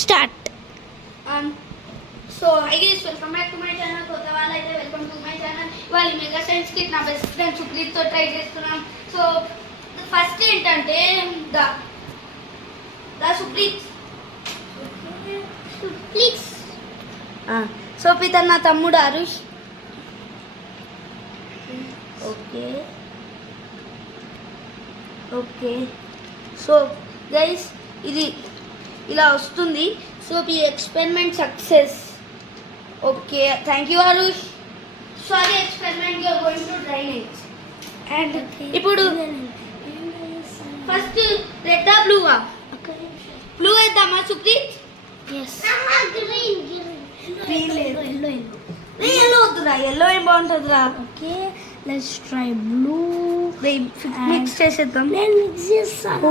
Start. So hi guys, welcome back to my channel. కొత్త వాళ్ళైతే welcome to my channel. ఇవాళ mega science kit నా best friend సుప్రీత్తో try చేస్తున్నాం. So first ఏంటంటే ద సుప్రీత్ ప్లీజ్. సో ఇతను నా తమ్ముడు Arush. Okay okay. So guys ఇది ఇలా వస్తుంది. సో ఈ experiment success. Okay, thank you Arush. So అది experiment you are going to drainage. And ఇప్పుడు ఫస్ట్ రెడ్డా బ్లూవా? బ్లూ వేద్దామా సుప్రీత్? ఎల్లో వద్దురా, ఎల్లో ఏం బాగుంటుందిరా. Okay, let's try blue. Mix చేసేద్దాం. నేను మిక్స్ చేస్తాను.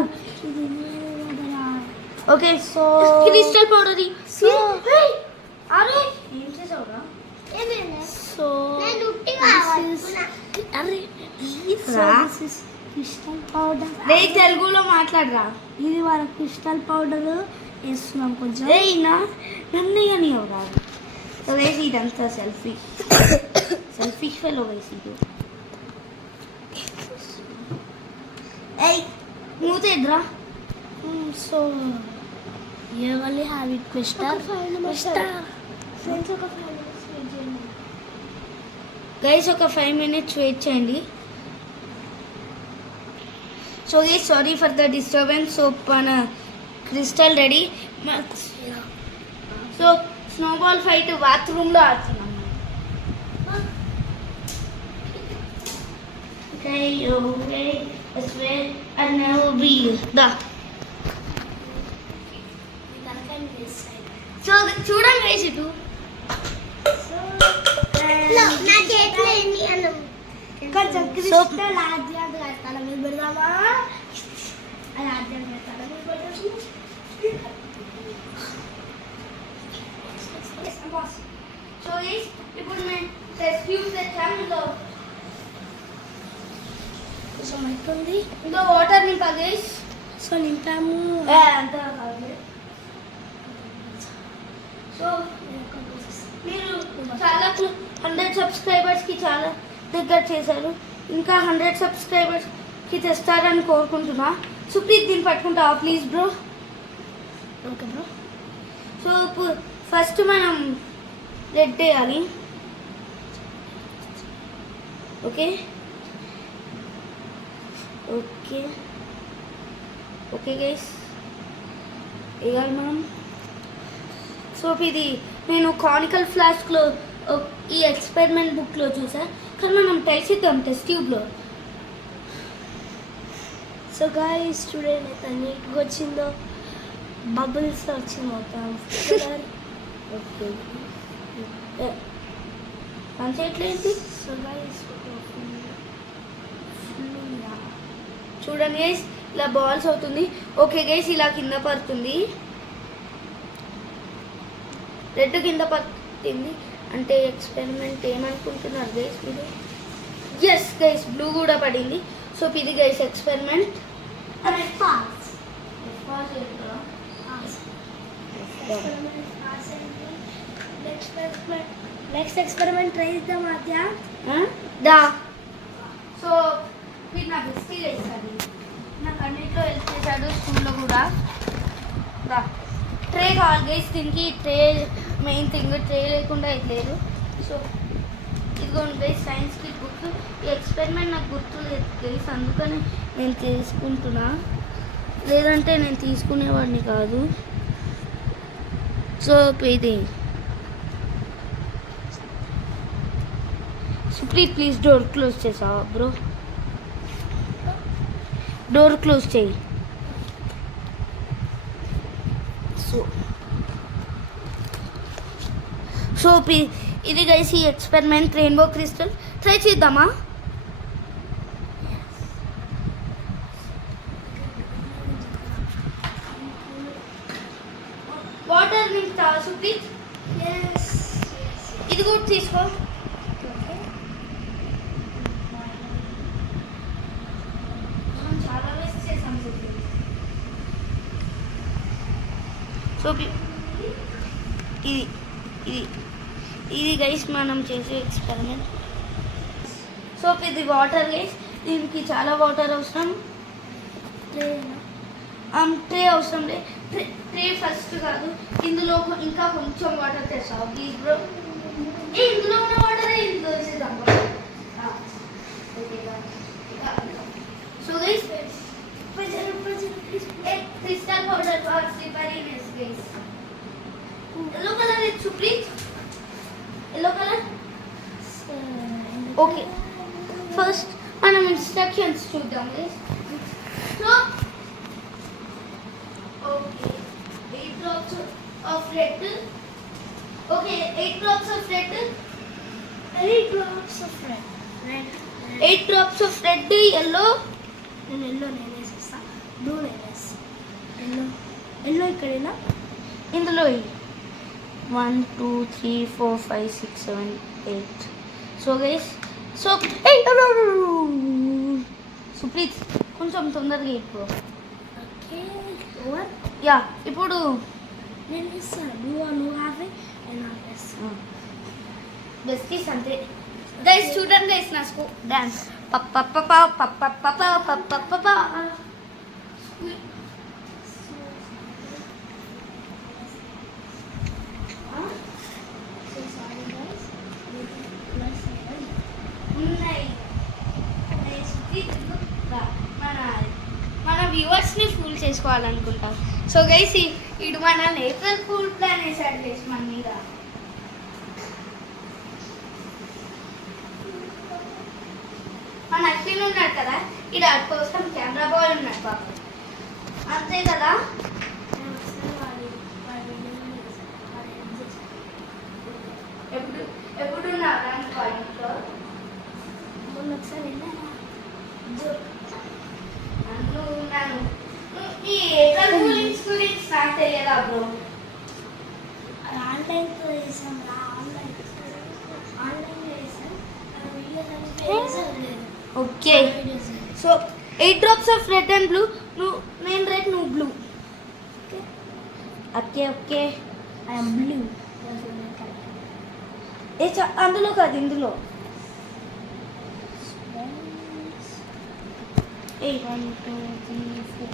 Okay, so crystal powder. So అరే ఏం చేసావురా? So crystal powder. రే తెలుగులో మాట్లాడరా. ఇది మన క్రిస్టల్ పౌడర్ వేస్తున్నాం కొంచెం. రేనా నన్ను కానీ ఎవరా వేసి ఇదంతా సెల్ఫీ సెల్ఫిష్ ఫెలో వేసి ఏయ్ మూతేద్రా. So you only have it mister. Guys ఒక 5 minutes వెయిట్ చేయండి. So guys sorry for the disturbance. So మన crystal ready. So snowball fight బాత్రూంలో ఆడుతున్నాం. సో చూడండి గైస్ ఇటు. కొంచెం క్రిస్టల్ ఆద్యాలు తల మీద పెడదామా? అది ఆద్యాలు తల మీద పెడతాము. సో గైస్ ఇప్పుడు నేను టెస్ట్ ట్యూబ్ తెచ్చాను. కొంచెం అవుతుంది. ఇందులో వాటర్ నింపా గైస్. సో నింపాము. అంత కాదు. సో మీరు చాలా 100 సబ్స్క్రైబర్స్కి చాలా దగ్గర చేశారు. ఇంకా 100 సబ్స్క్రైబర్స్కి తెస్తారని కోరుకుంటున్నా. సుప్రీత్ దీన్ని పట్టుకుంటావా please bro? Okay bro. So first మనం రెడ్ వేయాలి. ఓకే ఓకే ఓకే గైస్ వేయాలి మనం. సో ఇది నేను కానికల్ ఫ్లాస్క్లో ఈ ఎక్స్పెరిమెంట్ బుక్లో చూసా, కానీ మనం తెలిసిద్దాం టెస్ట్ ట్యూబ్లో. సో గాయ్స్ చూడండి ఎంత నీట్గా వచ్చిందో. బబుల్స్ వచ్చింది మొత్తం. ఓకే పనిచేయట్లేదు. సో గాయ్స్ చూడండి గైస్ ఇలా బాల్స్ అవుతుంది. ఓకే గైస్ ఇలా కింద పడుతుంది. రెడ్ కింద పడుతుంది అంటే ఎక్స్పెరిమెంట్ ఏమనుకుంటున్నారు గైస్ మీరు? ఎస్ గైస్ బ్లూ కూడా పడింది. సో ఇది guys experiment. Next experiment try చేద్దాం ఆద్య. దా. సో మీరు నా బెస్ట్ చేశారు. నాకు అన్నింటిలో హెల్ప్ చేశాడు స్కూల్లో కూడా. దా ట్రే కావాలి గైస్. దీనికి ట్రే మెయిన్ థింగ్. ట్రే లేకుండా ఇది లేదు. సో ఇదిగోండి గైస్ సైన్స్ కిట్ బుక్. ఈ ఎక్స్పెరిమెంట్ నాకు గుర్తులేదు గైస్, అందుకని నేను తీసుకుంటున్నా, లేదంటే నేను తీసుకునేవాడిని కాదు. సో ఇది సుప్రీత్ ప్లీజ్ డోర్ క్లోజ్ చేసావా బ్రో? డోర్ క్లోజ్ చేయి. సో ఇది గైస్ ఈ ఎక్స్పెరిమెంట్ రెయిన్బో క్రిస్టల్. ట్రై చేద్దామా? వాటర్ నింపుతావా సుప్రీత్? ఇది కూడా తీసుకో. చాలా వేస్ట్ చేసాం సుప్రీత్. So ఇది ఇది ఇది గైస్ మనం చేసే ఎక్స్పెరిమెంట్. సోప్ ఇది వాటర్ గైస్, దీనికి చాలా వాటర్ అవసరం. ట్రే అవసరం లేదు, ట్రే ఫస్ట్ కాదు, ఇందులో ఇంకా కొంచెం వాటర్ తెస్తావు ప్లీజ్ బ్రో. ఇందులో ఉన్న వాటర్ ఇందులో వేసేద్దాం. So guys crystal powder for slipperiness guys. Yellow colour ఇచ్చు please, yellow colour. Okay first మనం ఇన్స్ట్రక్షన్స్ చూద్దాం guys. So okay 8 drops of red. Okay 8 drops of red, 8 drops of red, 8 drops of red. Yellow, నేను yellow నేనేసేస్తా, blue నేనేస్తా. Yellow ఇక్కడేనా, ఇందులో 1 2 3 4 5 6 7 8. So guys so please కొంచెం తొందరగా అయిపో. Okay over. Yeah ఇప్పుడు నేను ఇస్తాను, నువ్వు ఆపే నేను ఆపేస్తాను. బెస్టీస్ అంతే గైస్. చూడండి గైస్ నా స్కూ డాన్స్ పప్ప పప్ప పప్ప పప్ప పప్ప పప్ప. ఉన్నాయి మన వ్యూవర్స్ని ఫూల్ చేసుకోవాలనుకుంటాం. సో గైస్ ఇటు మన ఏప్రిల్ ఫూల్ ప్లాన్ వేసాడు గైస్ మన మీద. మన అశ్విన్ ఉన్నాడు కదా, ఇటు అటు కోసం కెమెరా బాయ్ ఉన్నాడు పాప, అంతే కదా. ఎప్పుడు ఎప్పుడున్నావు ఇంట్లో? మొన్న ఒకసారి వెళ్ళాను. ఉన్నాను. ఈ ఏప్రిల్ ఫూలింగ్స్ గురించి నాకు తెలియదా బ్రో? ఆన్లైన్తో చేసాం, ఆన్లైన్లో చేసాం, videos okay so 8 drops of red and blue. నేను రెడ్, నువ్వు blue. Okay okay I'm blue. అందులో కాదు, ఇందులో 1 2 3 4.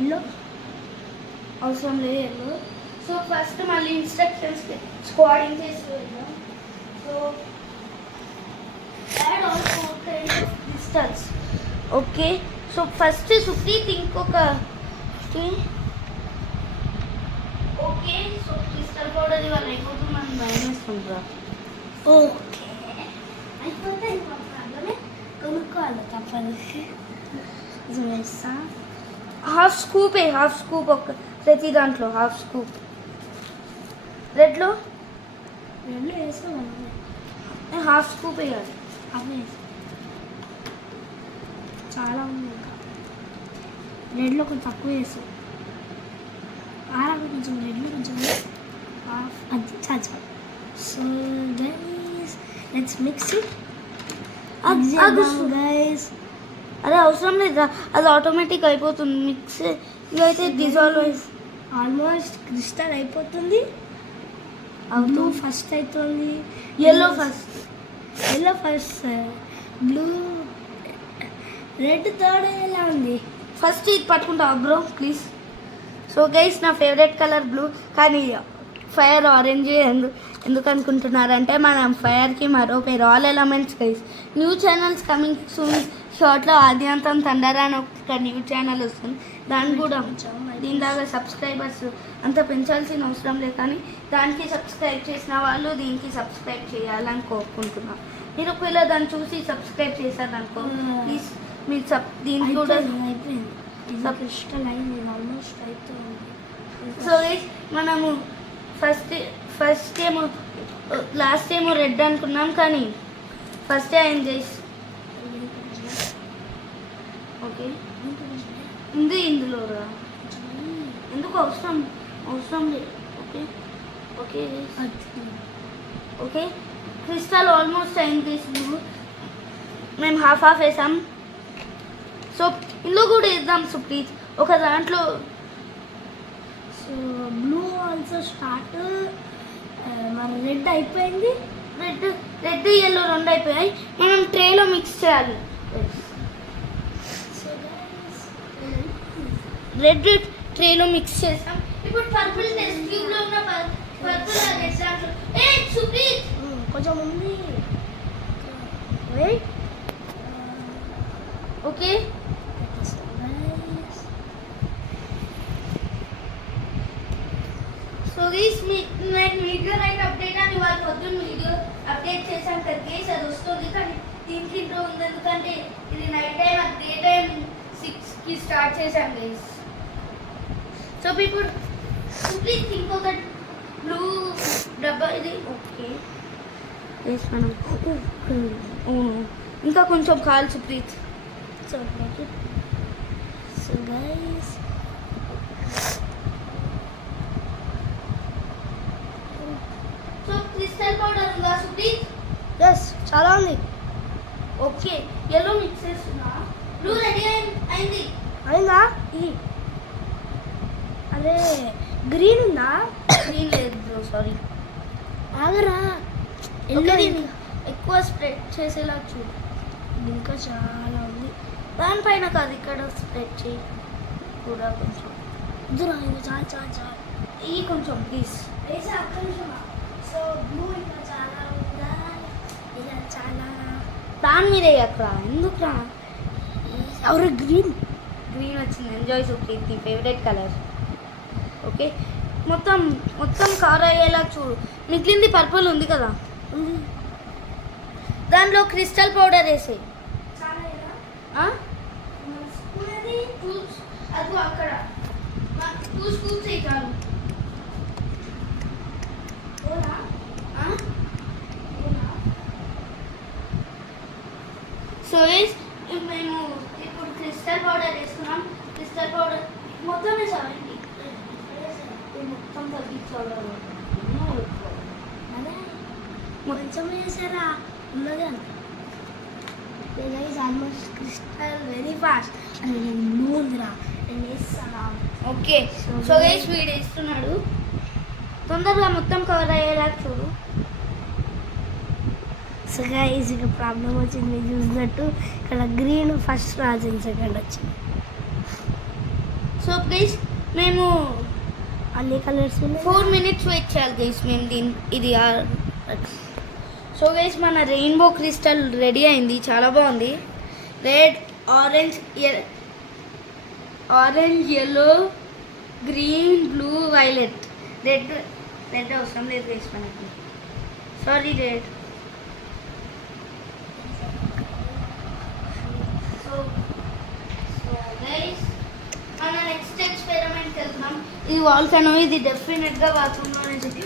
ఎల్లో అవసరం లేదు ఎల్లో. సో ఫస్ట్ మళ్ళీ ఇన్స్ట్రక్షన్స్ స్క్వాడింగ్ చేసి వెళ్దాం. So add all 4 kinds of crystals. Okay so first Supreet ఇంకొక ఓకే. సో క్రిస్టల్ పౌడర్ ఇవాళ అయిపోతుంది, మనం భయం వేసుకుంటాం. ఓకే అయిపోతే ఇంకో ప్రాబ్లమే, కొనుక్కోవాలి తప్పదు. వేస్తా హాఫ్ స్కూప్ ఒక ప్రతి దాంట్లో హాఫ్ స్కూప్. రెడ్లో రెండు వేసుకోవాలి, హాఫ్ స్కూప్ వేయాలి. అవే చాలా ఉంది. ఇంకా రెడ్లో కొంచెం తక్కువ వేస్తాం, కొంచెం రెడ్లో కొంచెం హాఫ్, అది చాలు. So guys let's mix it. Guys అదే అవసరం లేదా, అది ఆటోమేటిక్ అయిపోతుంది మిక్స్. ఇవైతే డిజాల్వ్ ఆల్మోస్ట్ క్రిస్టల్ అయిపోతుంది. బ్లూ ఫస్ట్ అవుతుంది, yellow first, blue, red third ఎలా ఉంది. ఫస్ట్ ఇది పట్టుకుంటావా బ్రో ప్లీజ్? సో గైస్ నా ఫేవరెట్ కలర్ బ్లూ, కానీ ఫైర్ ఆరెంజ్ ఎందుకు అనుకుంటున్నారంటే మనం ఫైర్కి మరో పేరు all elements guys. New channels coming soon. షార్ట్లో ఆద్యంతం థండర్ అని ఒక న్యూ ఛానల్ వస్తుంది, దాన్ని కూడా దీని దాకా సబ్స్క్రైబర్స్ అంత పెంచాల్సిన అవసరం లేదు, కానీ దానికి సబ్స్క్రైబ్ చేసిన వాళ్ళు దీనికి సబ్స్క్రైబ్ చేయాలని కోరుకుంటున్నాం. మీరు ఒకవేళ దాన్ని చూసి సబ్స్క్రైబ్ చేశారనుకో ప్లీజ్ మీరు దీనికి కూడా క్రిస్టల్ అయింది ఆల్మోస్ట్ అవుతుంది. సో మనము ఫస్ట్ ఏమో లాస్ట్ ఏమో రెడ్ అనుకున్నాం, కానీ ఫస్ట్ అయింది చేసి. ఓకే ఉంది ఇందులో ఎందుకు అవసరం లేదు. Okay okay okay crystal almost అయింది. మేము హాఫ్ వేసాం. సో ఇందులో కూడా వేద్దాం సుప్రీత్. ఒక దాంట్లో సో బ్లూ ఆల్సో స్టార్ట్. మరి రెడ్ అయిపోయింది. రెడ్ ఎల్లో రెండు అయిపోయాయి. మనం ట్రేలో మిక్స్ చేయాలి. రెడ్ ట్రేలో మిక్స్ చేసాం. ఇప్పుడు పర్పుల్ టెస్ట్ ట్యూబ్లో ఉన్న పర్పుల్ దాంట్లో సుప్రీత్ కొంచెం ఉంది. వెయిట్. ఓకే. సో గైస్ నేను వీడియో నైట్ అప్డేట్ అని వాళ్ళ పొద్దున్న వీడియో అప్డేట్ చేశాను కదా గైస్, అది వస్తుంది. కానీ దీనికి ఇంట్లో ఉంది ఎందుకంటే ఇది నైట్ టైం, అది డే టైం 6కి స్టార్ట్ చేశాను గైస్. సో ఇప్పుడు ప్లీజ్ ఇంకొక బ్లూ డబ్బా ఇది. ఓకే గైస్ మనం ఇంకా కొంచెం కావాలి Supreet. So guys so crystal powder ఉందా సుప్రీత్? ఎస్ చాలా ఉంది. ఓకే ఎల్లో మిక్స్ చేస్తున్నా. బ్లూ రెడీ అయింది. అయిందా? అదే గ్రీన్ ఉందా? గ్రీన్ లేదు బ్రో, సారీ. ఆగరా. ఎక్కువ స్ప్రెడ్ చేసేలా చూడు. ఇంకా చాలా ఉంది. దానిపైన కాదు, ఇక్కడ స్ప్రెడ్ చేయి కూడా కొంచెం. ఇద్దరు ఇంకా చాలా చాలా చాలా ఈ కొంచెం ప్లీజ్. వేసా ఒక్క నిమిషమా. సో బ్లూ ఇంకా చాలా ఉందా? ఇలా చాలా దాని మీద అక్కడ ఎందుకురా? ఎవరు గ్రీన్ వచ్చింది. ఎంజాయ్ సుప్రీత్, నీ ఫేవరెట్ కలర్. ఓకే మొత్తం కార్ అయ్యేలా చూడు. మిగిలింది పర్పుల్ ఉంది కదా, ఉంది. దాంట్లో క్రిస్టల్ పౌడర్ వేసి చాలా అది అక్కడ 2 స్పూన్స్ వేయాలి. సో మేము ఇప్పుడు క్రిస్టల్ పౌడర్ వేసుకున్నాం. క్రిస్టల్ పౌడర్ మొత్తం వేసామండి. మొత్తం తగ్గించాలి. కొంచెం వేసారా ఉన్నది అంత. Almost crystal very fast. అని నేను బ్లూ ఉందిరా, నేను వేస్తాను. ఓకే సో గైస్ వీడు వేస్తున్నాడు. తొందరగా మొత్తం కవర్ అయ్యేలా చూడు. సో గైస్ ఇక ప్రాబ్లం వచ్చింది. మీరు చూసినట్టు ఇక్కడ గ్రీన్ ఫస్ట్ రాజన్ సెకండ్ వచ్చింది. సో గైస్ మేము అన్ని కలర్స్ 4 minutes వెయిట్ చేయాలి గైస్ మేము ఇది. సో గైస్ మన రెయిన్బో క్రిస్టల్ రెడీ అయింది, చాలా బాగుంది. Red, orange, yellow, green, blue, violet. Red అవసరం లేదు గైస్ మనకి, సారీ రెడ్. సో గైస్ మన నెక్స్ట్ ఎక్స్పెరిమెంట్ వెళ్తున్నాం. ఇది వాల్కనో, ఇది డెఫినెట్గా బాత్రూంలో నుంచి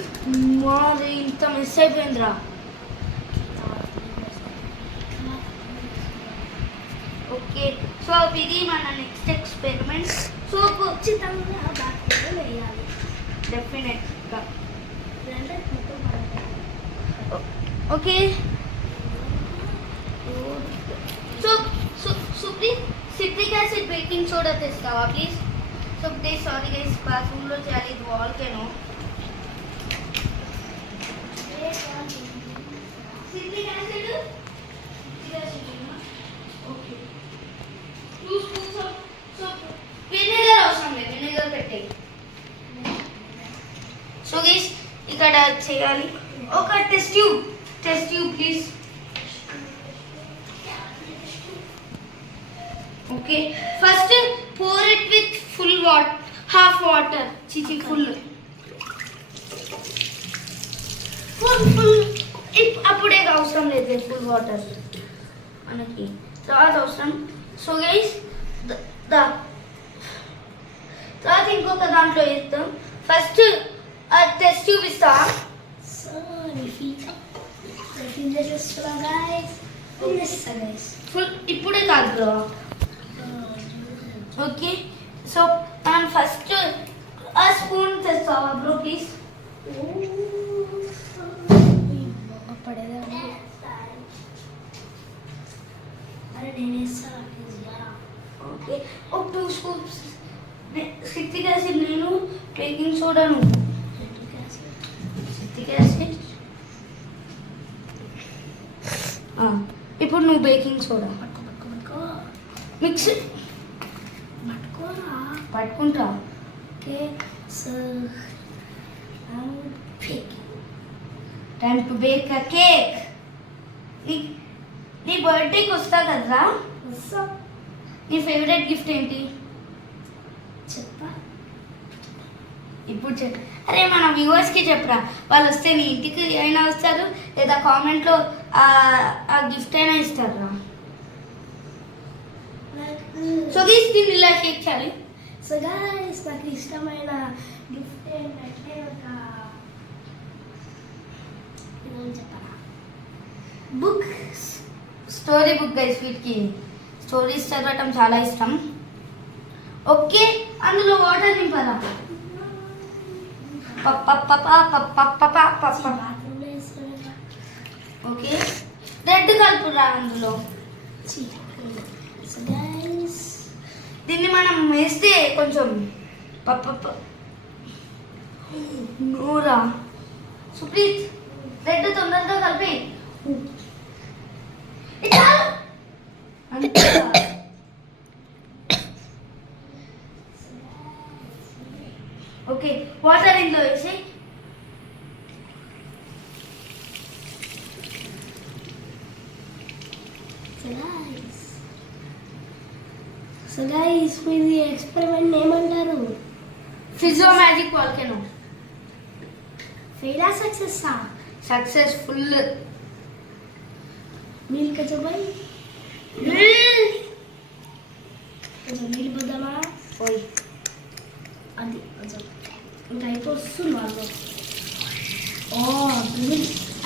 మాది ఇంత మిస్ అయిపోయిందిరా. ఓకే సో ఇది మన నెక్స్ట్ ఎక్స్పెరిమెంట్. సో ఖచ్చితంగా బాత్రూంలో వేయాలి డెఫినెట్గా. Okay so Supreet citric acid, baking soda తెస్తావా ప్లీజ్? సో సారీ గైస్, బాత్రూంలో చేయాలి. ఇది volcano. Citric acid okay 2 spoons. So vinegar అవసరం లేదు, విnegar పెట్టేయి. సో గైస్ ఇక్కడ చేయాలి. ఒక test tube please. Okay first pour it with half water. Full అప్పుడే అవసరం లేదు ఫుల్ వాటర్ మనకి, తర్వాత అవసరం. సో గైస్ తర్వాత ఇంకొక దాంట్లో వేస్తాం. ఫస్ట్ టెస్ట్ ట్యూబ్ ఇస్తా. ఫుల్ ఇప్పుడే కాదు బ్రో. ఓకే సో మనం ఫస్ట్ ఆ స్పూన్ తెస్తావా బ్రో ప్లీజ్? అరే నేను వేస్తా. ఓకే ఒక 2 స్పూన్స్ సిట్రిక్ యాసిడ్ నేను, బేకింగ్ సోడా నువ్వు. సిట్రిక్ యాసిడ్ ఇప్పుడు నువ్వు బేకింగ్ సోడా మిక్స్ పట్టుకుంటా. Okay so time to bake a cake. నీ బర్త్డేకి వస్తా కదరా, నీ ఫేవరెట్ గిఫ్ట్ ఏంటి చెప్పా? ఇప్పుడు చెప్పు. అరే మన వ్యూవర్స్కి చెప్పరా, వాళ్ళు వస్తే నీ ఇంటికి అయినా వస్తారు లేదా కామెంట్లో ఆ గిఫ్ట్ అయినా ఇస్తారా. సో గైస్ దీన్ని ఇలా షేక్ చేయాలి. సో గైస్ నాకు ఇష్టమైన గిఫ్ట్ ఏంటంటే ఒక చెప్పరా బుక్, స్టోరీ బుక్ గైస్. వీటికి స్టోరీస్ చదవటం చాలా ఇష్టం. ఓకే అందులో వాటర్ నింపరా. ఓకే రెడ్ కలుపురా అందులో. సో గైస్ దీన్ని మనం వేస్తే కొంచెం నూరా. సుప్రీత్ రెడ్ తొందరగా కలిపి. ఓకే వాటర్ ఇందులో వేసి సో గైస్ మీది ఎక్స్పెరిమెంట్ ఏమంటారు? ఫిజో మ్యాజిక్ వాల్కెనో. ఫెయిలా సక్సెస్సా? సక్సెస్ఫుల్. మిల్క్ చెప్పాయి కొంచెం నీళ్ళు పోద్దామా? ఓయ్ అది కొంచెం ఇంకా అయిపోతుంది వాళ్ళు.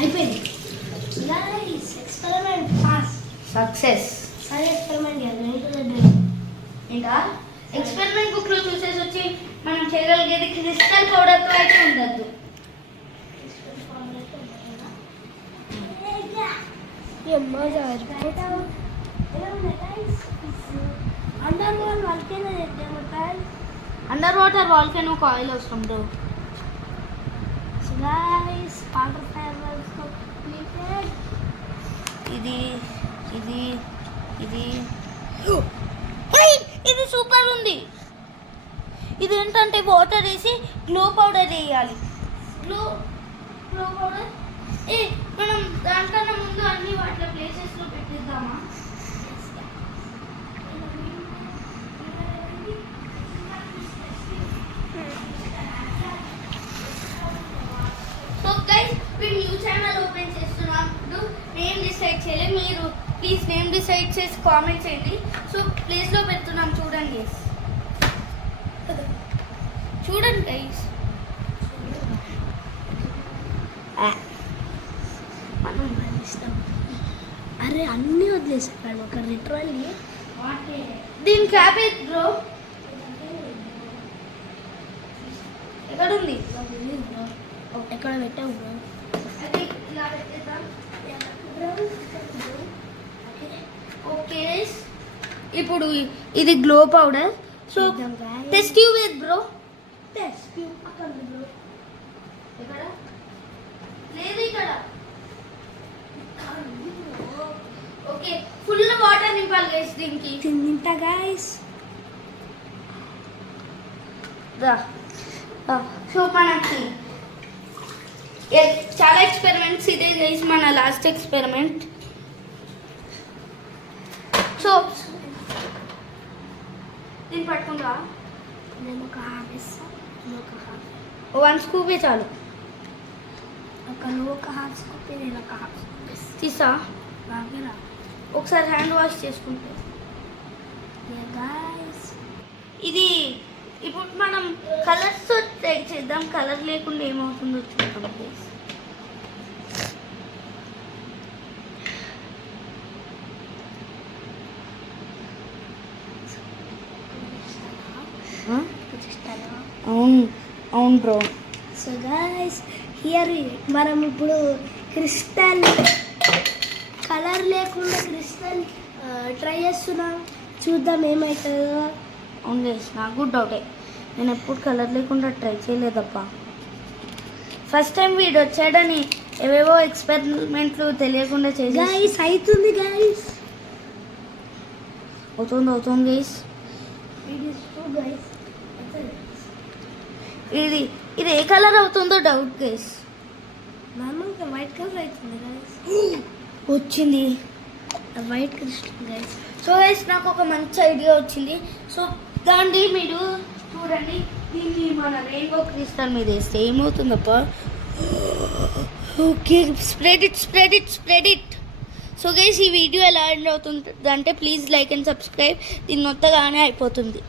అయిపోయింది. Guys experiment pass. సక్సెస్. సరే ఎక్స్పెరిమెంట్ ఇంకా ఎక్స్పెరిమెంట్ బుక్ లో చూసేసి వచ్చి మనం చేయగలిగేది క్రిస్టల్ పౌడర్ తో అయితే ఉండద్దు. అండర్ వాటర్ వాల్కెనో ఆయిల్ అవసరం బ్రో. ఇది ఇది ఇది ఇది సూపర్ ఉంది. ఇది ఏంటంటే వాటర్ వేసి గ్లో పౌడర్ వేయాలి. గ్లో పౌడర్ మనం దానికన్నా ముందు అన్ని వాటి ప్లేసెస్లో పెట్టిద్దామా? సో గైస్ మేము న్యూ ఛానల్ ఓపెన్ చేస్తున్నప్పుడు నేమ్ డిసైడ్ చేయలేదు. మీరు ప్లీజ్ నేమ్ డిసైడ్ చేసి కామెంట్ చేయండి. సో ప్లేస్లో పెడుతున్నాం చూడండి. చూడండి గైస్. మనం ఇష్టం. అరే అన్నీ వదిలేసాడు ఒక రిట్రల్లీ. దీని క్యాబేజ్ బ్రో ఎక్కడుంది? ఎక్కడ పెట్టావు బ్రో? అది ఇలా పెట్టేద్దాం. ఓకే ఇప్పుడు ఇది glow powder. So test tube ఏది బ్రో? టెస్ట్ ట్యూబ్ పక్కన బ్రో. ఎక్కడ లేదు ఇక్కడ. ఓకే ఫుల్ వాటర్ నింపాలి గైస్ దీనికి. తింటా గైస్. సో మనకి చాలా ఎక్స్పెరిమెంట్స్ ఇదే గైస్ మన లాస్ట్ ఎక్స్పెరిమెంట్. సో దీన్ని పట్టుకుంటా. నేను ఒక హాఫ్ ఇస్తాను, ఒక హాఫ్. 1 స్కూపే చాలు. నువ్వు ఒక హాఫ్ స్కూప్, నేను ఒక హాఫ్ స్కూప్ ఇస్తాను. తీసా బాగా ఒకసారి హ్యాండ్ వాష్ చేసుకుంటే. ఇది ఇప్పుడు మనం కలర్స్ ట్రై చేద్దాం. కలర్ లేకుండా ఏమవుతుందో చూద్దాం ప్లీజ్. అవును బ్రో. సో గైస్ హియర్ మనం ఇప్పుడు క్రిస్టల్ కలర్ లేకుండా క్రిస్టల్ ట్రై చేస్తున్నాం. చూద్దాం ఏమవుతుందో. అవును గైస్ నాకు డౌటే. నేను ఎప్పుడు కలర్ లేకుండా ట్రై చేయలేదప్పా. ఫస్ట్ టైం వీడు వచ్చాడని ఏవేవో ఎక్స్పెరిమెంట్లు తెలియకుండా చేసి గైస్ అవుతుంది గైస్. అవుతుంది guys. It is true guys. ఇది ఏ కలర్ అవుతుందో డౌట్ గైస్. నార్మల్గా వైట్ కలర్ అవుతుంది గైస్. వచ్చింది white crystal guys. So guys నాకు ఒక మంచి ఐడియా వచ్చింది. సో దాన్ని మీరు చూడండి, దీన్ని మన రెయిన్బో క్రిస్టల్ మీద వేస్తే ఏమవుతుందప్ప? Okay, spread it. So guys ఈ వీడియో ఎలా ఎండ్ అవుతుంది అంటే ప్లీజ్ లైక్ అండ్ సబ్స్క్రైబ్. దీన్ని మొత్తగానే అయిపోతుంది.